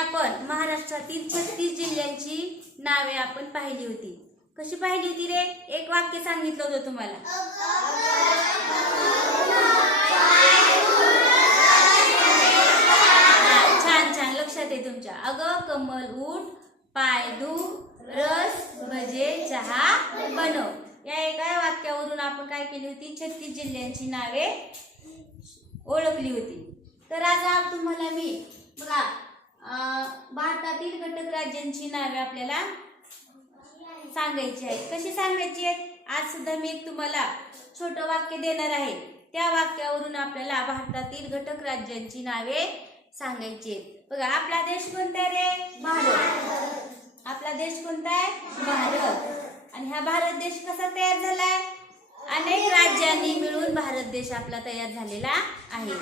आपण महाराष्ट्रातील छत्तीस जिल्ह्यांची नावे आपण पाहिली होती. कशी पाहिली होती रे? एक वाक्य सांगितलं होतं तुम्हाला. छान छान. लक्षात आहे तुमच्या. अगं कमल उठ पाय धू रस भजे चहा बनव. या एका वाक्यावरून आपण काय केली होती? छत्तीस जिल्ह्यांची नावे ओळखली होती. तर आज आप तुम्हाला मी भारतातील घटक राज्यांची नावे आपल्याला सांगायची आहेत. कशी सांगायची आहेत? आज सुद्धा मी एक तुम्हाला छोटं वाक्य देणार आहे. त्या वाक्यावरून आपल्याला भारतातील घटक राज्यांची नावे सांगायची आहेत. बघा आपला देश कोणता आहे रे? भारत. आपला देश कोणता आहे? भारत. आणि हा भारत देश कसा तयार झालाय? अनेक राज्यांनी मिळून भारत देश आपला तयार झालेला आहे.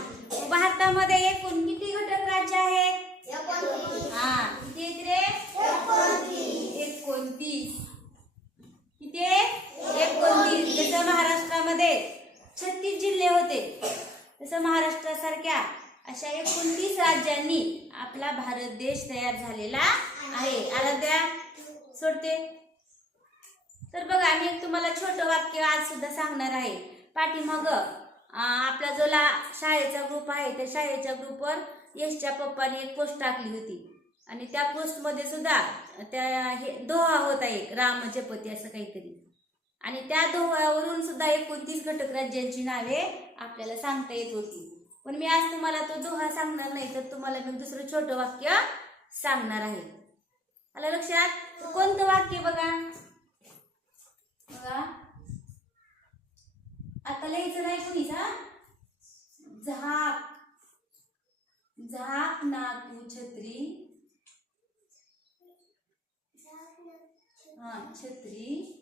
भारतामध्ये एक किती घटक राज्य आहेत हा किती आहेत रे एकोणतीस किती आहे एकोणतीस जसं महाराष्ट्रामध्ये छत्तीस जिल्हे होते तसं महाराष्ट्रासारख्या अशा एकोणतीस राज्यांनी आपला भारत देश तयार झालेला आहे. आराध्या सोडते. तर बघा मी एक तुम्हाला छोटं वाक्य आज सुद्धा सांगणार आहे. पाठीमाग आपला जो ला शाळेचा ग्रुप आहे त्या शाळेच्या ग्रुपवर यशच्या पप्पाने एक पोस्ट टाकली होती. आणि त्या पोस्टमध्ये सुद्धा त्या हे दोहा होता एक राम जपती असं काहीतरी. आणि त्या दोहावरून सुद्धा एकोणतीस घटक राज्यांची नावे आपल्याला सांगता येत होती. पण मी आज तुम्हाला तो दोहा सांगणार नाही तर तुम्हाला मी दुसरं छोटं वाक्य सांगणार आहे. आलं लक्षात? कोणतं वाक्य बघा? बघा. आता लिहायचं नाही कुणीच हा? झाक. झाक नाकू छत्री. हा छत्री.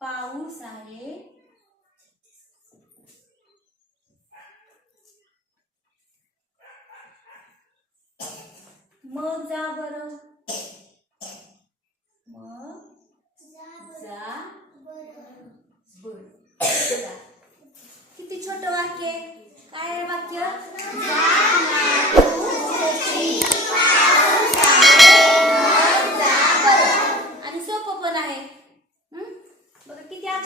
पाऊस आहे मग जा बरं. मग जा बर. किती छोट वाक्य काय वाक्य. आणि सोपं पण आहे?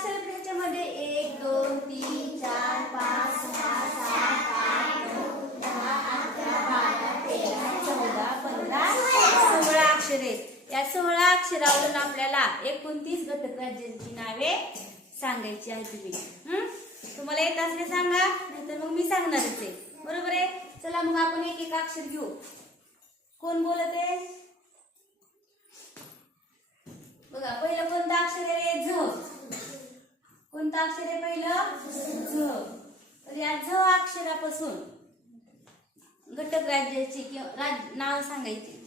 मध्ये एक दोन तीन चार पाच सहा सात आठ नऊ दहा अकरा बारा तेरा चौदा पंधरा सोळा अक्षर. आहेत या सोळा अक्षरावरून आपल्याला एकोणतीस घटक नावे सांगायची आहे तुम्ही. तुम्हाला येत असले सांगा नाहीतर मग मी सांगणारच आहे. बरोबर आहे? चला मग आपण एक एक अक्षर घेऊ. कोण बोलत आहे? अक्षर आहे पहिलं झ तर या झ अक्षरापासून घटक राज्याची किंवा राज नाव सांगायचे.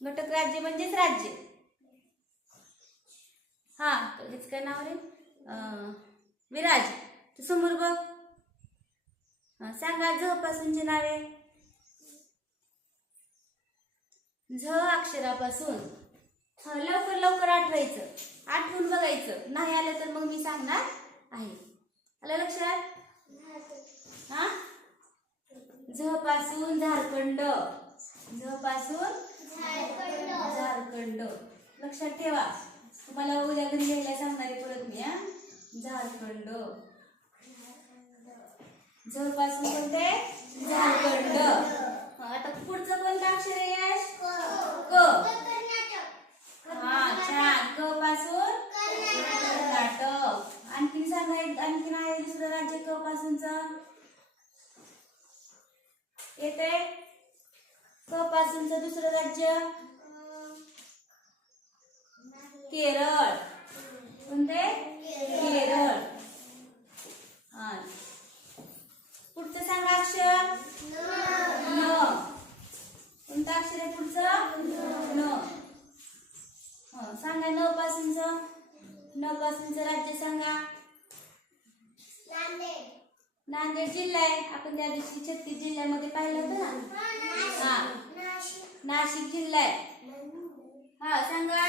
घटक राज्य म्हणजेच राज्य. हा हेच काय नाव रे? विराज. तू समोर बघ. सांगा झ पासूनची नावे झ अक्षरापासून लवकर लवकर आठवायचं. आठवून बघायचं. नाही आलं तर मग मी सांगणार आहे. आलं लक्षात? हा? झ पासून झारखंड. झ पासून झारखंड. लक्षात ठेवा. तुम्हाला उद्या घरी लिहायला सांगणार परत मी हा? झारखंड. झ पासून कोणते? झारखंड. आता पुढचं कोणतं अक्षर आहे यश? क हा छान क पासून कर्नाटक आणखीन सांगा एक- आणखीन आहे दुसरं राज्य क पासूनच येते. क पासूनच दुसरं राज्य? केरळ. कोणते? केरळ. पुढचं सांगा अक्षर. न. कोणतं अक्षर आहे पुढचं? न. सांगा न पासूनच. न पासूनचं राज्य सांगा. नांदेड जिल्हा आहे आपण त्या दिवशी छत्तीस जिल्ह्यामध्ये पाहिलं होतं ना हा नाशिक. जिल्हा आहे हा सांगा.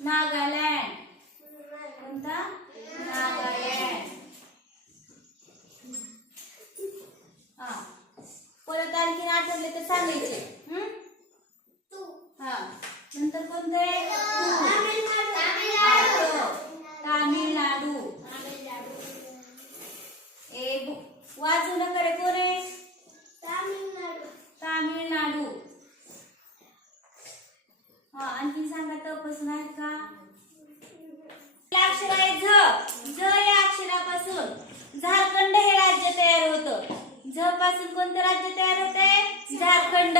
नागालँड. कोणता? नागालँड. हा. परत आणखी आठवले तर सांगायचे. हा. नंतर कोणतं आहे? राज्य तयार होते झारखंड.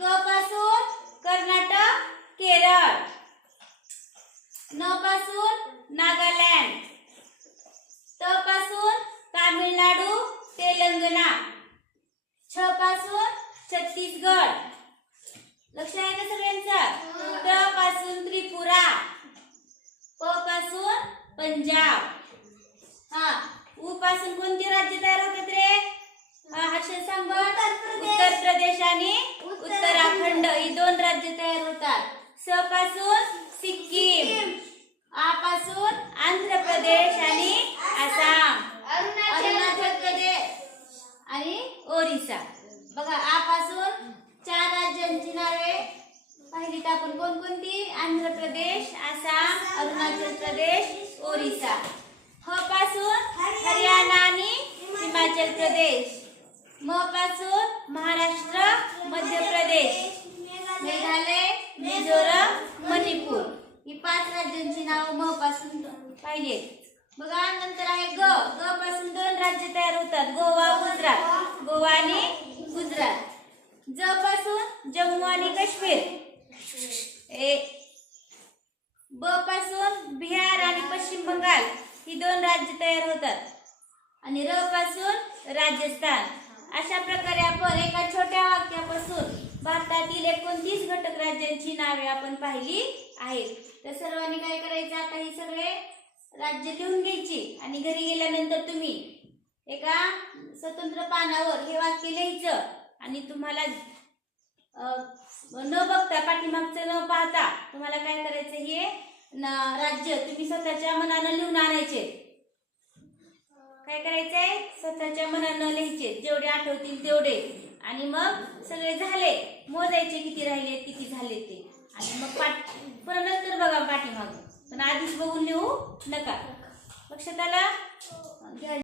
क पासून कर्नाटक केरळ. न पासून नागालँड. त पासून तामिळनाडू तेलंगणा. छ पासून छत्तीसगड. लक्ष आहे का सगळ्यांचं? त पासून त्रिपुरा. प पासून पंजाब. हा उ पासून कोणते राज्य तयार होतात रे हा हर्षद सांग बघ. उत्तर प्रदेश आणि उत्तराखंड ही दोन राज्य तयार होतात. स पासून सिक्कीम आ पासून आंध्र प्रदेश आणि आसाम. अरुणाचल प्रदेश आणि ओरिसा. बघा आ पासून चार राज्यांची नावे. पाहिलीत आपण कोणकोणती? आंध्र प्रदेश आसाम अरुणाचल प्रदेश ओरिसा. ह पासून हरियाणा आणि हिमाचल प्रदेश. म पासून महाराष्ट्र मध्य प्रदेश. मेघालय मिझोरम मणिपूर. ही पाच राज्यांची नाव म पासून पाहिजे बघा नंतर आहे ग. ग पासून दोन राज्य तयार होतात. गोवा गुजरात. गोवा आणि गुजरात. ज पासून जम्मू आणि काश्मीर. ए ब पासून बिहार आणि पश्चिम बंगाल. ही दोन राज्य तयार होतात. आणि र पासून राजस्थान. अशा प्रकारे आपण एका छोट्या वाक्यापासून भारतातील एकोणतीस घटक राज्यांची नावे आपण पाहिली आहेत. तर सर्वांनी काय करायचं? आता हे सगळे राज्य लिहून घ्यायची आणि घरी गेल्यानंतर तुम्ही एका स्वतंत्र पानावर हे वाक्य लिहायचं आणि तुम्हाला न बघता पाठीमागचं न पाहता तुम्हाला काय करायचं हे? न- राज्य तुम्ही स्वतःच्या मनानं लिहून आणायचे. काय करायचंय? स्वतःच्या मनानं लिहायचे. जेवढे आठवतील तेवढे. आणि मग सगळे झाले. मोजायचे किती राहिले किती झाले ते. आणि मग पाठ पुन्हा नंतर बघा पाठीमाग. पण आधीच बघून लिहू नका. लक्षात आला? घ्या हो.